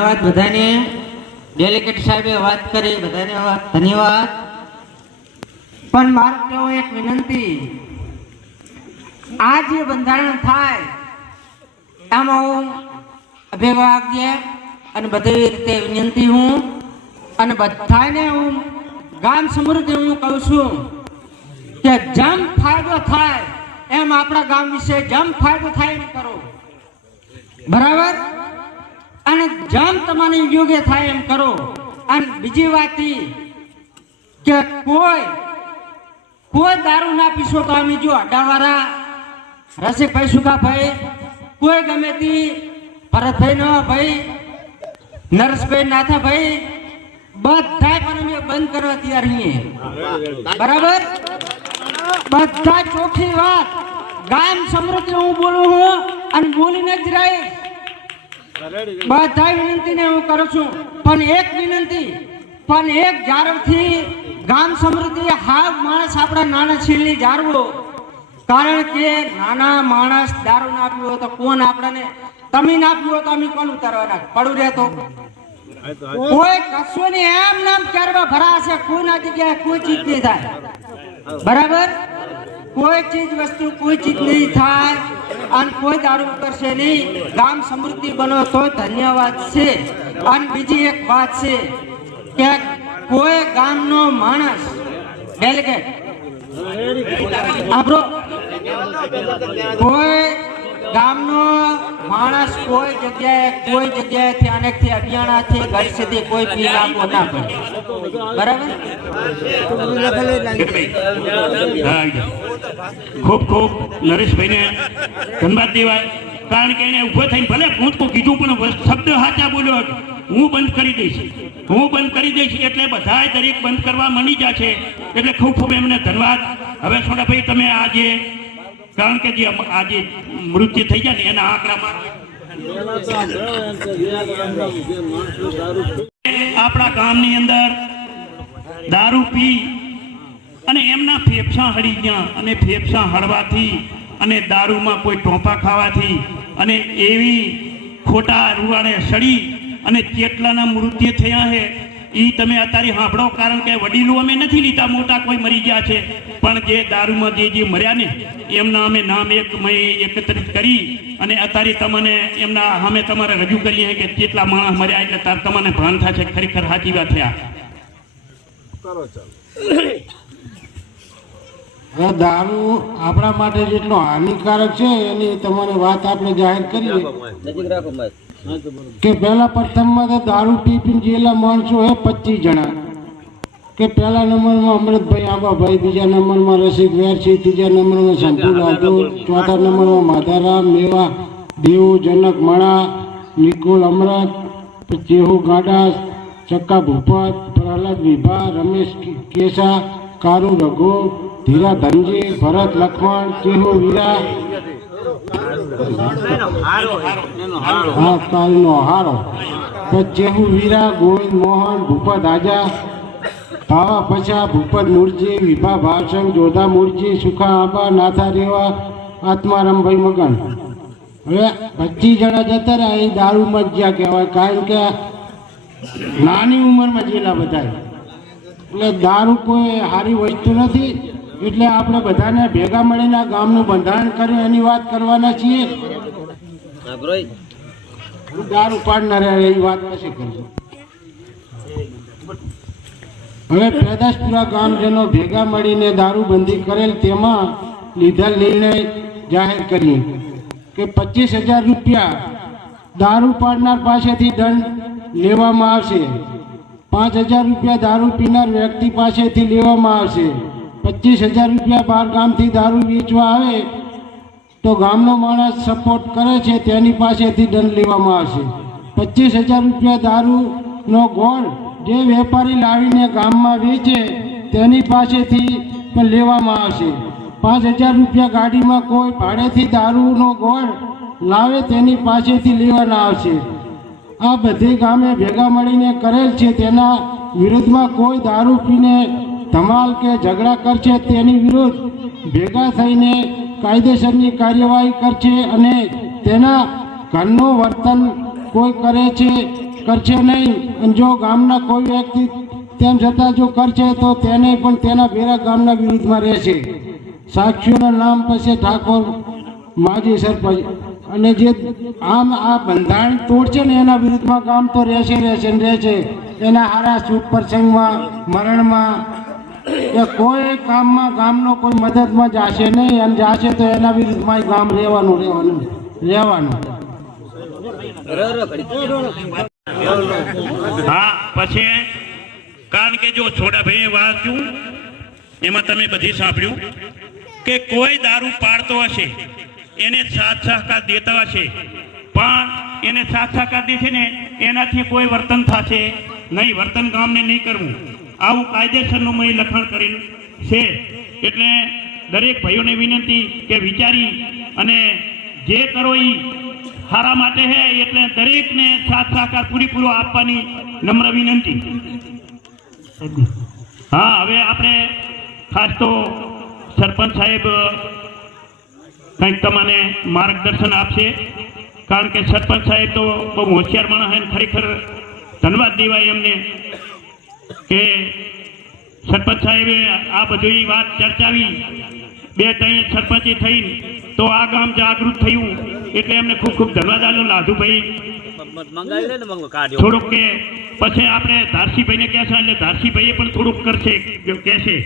ધન્યવાદ બધાને. ડેલિકેટ સાહેબે વાત કરી, બધાને ધન્યવાદ. પણ મારે કેવો એક વિનંતી. આ જે બંધારણ થાય, એમાં હું અભિભાગ્ય અને બધી રીતે વિનંતી હું અને બધાને હું ગામ સમૃદ્ધિ હું કહું છું કે જેમ ફાયદો થાય એમ આપણા ગામ વિશે જેમ ફાયદો થાય એમ કરો. બરાબર? અને જમ તમારે યોગ્ય થાય એમ કરો. અને બીજી વાત ઈ કે કોઈ કોઈ દારૂ ના પીશો તો અમે જો અડાવાળા રસિકભાઈ સુખાભાઈ કોઈ ગમે તે ભરતભાઈ નો ભાઈ, નરેશભાઈ, નાથાભાઈ બધા પણ અમે બંધ કરવા તૈયાર છીએ. બરાબર? બધા ચોખ્ખી વાત. ગામ સમૃદ્ધિ હું બોલું હું અને બોલીને જ રહીશ. બધા વિનંતીને હું કરું છું. પણ એક વિનંતી, પણ એક જારવથી ગામ સમૃદ્ધિ હાવ માણસ આપણા નાના છીલની જાળવો કારણ કે નાના માણસ દારૂ ના પીવો તો કોણ આપણને? તમે ના પીવો તો અમે કોણ ઉતારવાના? પડું રહેતો કોઈ કશું નહીં, એમ નામ ક્યારે ભરાશે કોઈ ના જગ્યાએ કોઈ ચીજ નહીં થાય. બરાબર? કોઈ ચીજ વસ્તુ કોઈ ચીજ નહીં થાય. અને કોઈ દારૂ કરશે નહીં. ગામ સમૃદ્ધિ બનો તો ધન્યવાદ છે. અને બીજી એક વાત છે કે કોઈ ગામનો માણસ, ડેલિગેટ, આપણો કોઈ ગામનો માણસ કોઈ જગ્યાએ, કોઈ જગ્યાએથી અનેકથી અભિયાણાથી ઘર સુધી કોઈ પી નાખવો ના પડે. બરાબર? ખૂબ ખૂબ નરેશભાઈને ધન્યવાદ દેવાય. કારણ કે એને ઊભો થઈને ભલે હું તો કીધું, પણ શબ્દ સાચા બોલ્યો હતો. હું બંધ કરી દઈશ. હું બંધ કરી દઈશ એટલે બધાય દરેક બંધ કરવા મની જશે. એટલે ખૂબ ખૂબ એમને ધન્યવાદ. હવે સોનાભાઈ તમે આજે કારણ કે જે આજે મૃત્યુ થઈ ગયા ને એના આંકડામાં આપણા ગામની અંદર દારૂ પી અને એમના ફેફસા હળી ગયા અને ફેફસા હળવાથી અને દારૂમાં કોઈ ટોપા ખાવાથી અને એવી ખોટા રૂવાણે સડી અને કેટલાના મૃત્યુ થયા છે એ તમે અત્યારે સાંભળો કારણ કે વડીલો અમે નથી લીધા મોટા કોઈ મરી ગયા છે. પણ જે દારૂમાં જે જે મર્યા ને એમના અમે નામ એક મેં એકત્રિત કરી અને અત્યારે તમને એમના અમે તમારે રજૂ કરીએ કે કેટલા માણસ મર્યા એટલે તાર તમને ભાન થશે છે ખરેખર સાચી વાત થયા હવે દારૂ આપણા માટે જેટલો હાનિકારક છે એની તમારે વાત આપણે જાહેર કરીએ કે પહેલા પ્રથમમાં તો દારૂ પીપીને જેલા માણસો હે પચીસ જણા. કે પહેલા નંબરમાં અમૃતભાઈ આંબાભાઈ, બીજા નંબરમાં રસિક વેરસી ત્રીજા નંબરમાં શંભુ રાઠોડ, ચોથા નંબરમાં માધારામ, મેવા, દેવ, જનક મણા નિકુલ અમરત ચેહુ ગાડા ચક્કા ભૂપત, પ્રહલાદ વિભા, રમેશ કેસા, કારુ રઘુ, ધીરા ધનજી, ભરત લખમણ ચેહુ વીરા હા કાલનો હારો. તો ચેહુ વીરા, ગોવિંદ મોહન, ભૂપત આજા, ભાવા પછા, ભૂપત મૂળજી, વિભા ભાવસંગ, જોધા સુખા આંબા, નાથા રેવા, આત્મારામભાઈ મગન. હવે પચીસ જણા જતા રહ્યા એ દારૂમાં જ જ્યાં કહેવાય. કારણ કે નાની ઉંમરમાં જેલા બધા એટલે દારૂ કોઈ સારી વસ્તુ નથી. એટલે આપણે બધાને ભેગા મળીને આ ગામનું બંધારણ કરી એની વાત કરવાના છીએ. દારૂ પાડનાર એ વાત પછી કરજો હવે પેદાશપુરા ગામજનો ભેગા મળીને દારૂબંધી કરેલ તેમાં લીધા નિર્ણય જાહેર કરીએ કે પચીસ હજાર રૂપિયા દારૂ પાડનાર પાસેથી દંડ લેવામાં આવશે. પાંચ હજાર રૂપિયા દારૂ પીનાર વ્યક્તિ પાસેથી લેવામાં આવશે. પચીસ હજાર રૂપિયા બહાર ગામથી દારૂ વેચવા આવે તો ગામનો માણસ સપોર્ટ કરે છે, તેની પાસેથી દંડ લેવામાં આવશે. પચીસ હજાર રૂપિયા દારૂનો ગોળ જે વેપારી લાવીને ગામમાં વેચે, તેની પાસેથી પણ લેવામાં આવશે. પાંચ હજાર રૂપિયા ગાડીમાં કોઈ ભાડેથી દારૂનો ગોળ લાવે, તેની પાસેથી લેવાના આવશે. આ બધી ગામે ભેગા મળીને કરેલ છે, તેના વિરુદ્ધમાં કોઈ દારૂ પીને ધમાલ કે ઝઘડા કરશે તેની વિરુદ્ધ ભેગા થઈને કાયદેસરની કાર્યવાહી કરશે અને તેના ઘરનું વર્તન કોઈ કરે છે, કરશે નહીં. અને જો ગામના કોઈ વ્યક્તિ તેમ છતાં જો કરશે તો તેને પણ તેના ભેરા ગામના વિરુદ્ધમાં રહેશે. સાક્ષીઓના નામ પછી ઠાકોર માજી સરપંચ. અને જે આમ આ બંધારણ તોડશે ને એના વિરુદ્ધમાં ગામ તો રહેશે રહેશે ને રહેશે. એના હારા શુભ પ્રસંગમાં, મરણમાં કે કોઈ કામમાં ગામનો કોઈ મદદમાં જાશે નહીં અને જાશે તો એના વિરુદ્ધમાં ગામ રહેવાનું રહેવાનું રહેવાનું. હા, પછી કારણ કે જો છોડાભાઈએ વાંચ્યું એમાં તમે બધી સાંભળ્યું કે કોઈ દારૂ પાડતો હશે, એને સાથ સહકાર દેતા હશે, પણ એને સાથ સહકાર દેશે ને એનાથી કોઈ વર્તન થશે નહીં. વર્તન ગામને નહીં કરવું. આવું કાયદેસરનું મેં લખાણ કરીને છે. એટલે દરેક ભાઈઓને વિનંતી કે વિચારી અને જે કરો એ સારા માટે હે, એટલે દરેકને સાથ સહકાર પૂરેપૂરો આપવાની નમ્ર વિનંતી. હા, હવે આપણે ખાસ તો સરપંચ સાહેબ કંઈક તમને માર્ગદર્શન આપશે. કારણ કે સરપંચ સાહેબ તો બહુ હોશિયાર માણસ ખરેખર ધન્યવાદ દેવાય એમને. કે સરપંચ સાહેબે આ બધી વાત ચર્ચાવી. બે ત્રણ સરપંચી થઈ તો આ ગામ જાગૃત થયું. એટલે એમને ખૂબ ખૂબ ધન્યવાદ. લાધુભાઈ થોડુંક કે પછી આપણે ધારસીભાઈને કહેશે એટલે ધારસીભાઈએ પણ થોડુંક કરશે કહેશે.